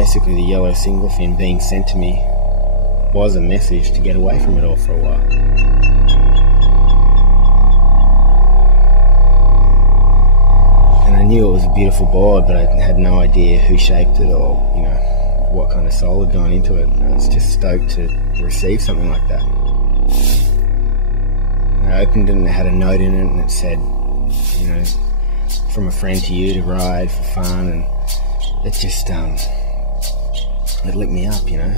basically the yellow single fin being sent to me was a message to get away from it all for a while. And I knew it was a beautiful board, but I had no idea who shaped it or, you know, what kind of soul had gone into it. I was just stoked to receive something like that. And I opened it and it had a note in it and it said, you know, from a friend to you to ride for fun, and it just, it lit me up, you know.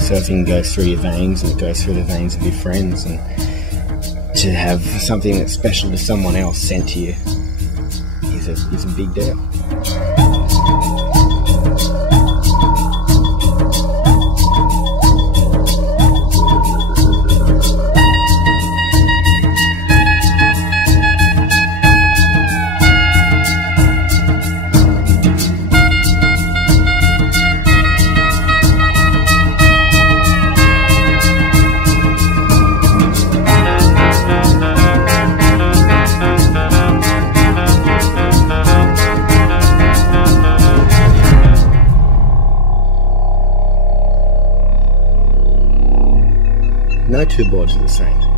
Surfing goes through your veins and it goes through the veins of your friends, and to have something that's special to someone else sent to you is a big deal. No two boards are the same.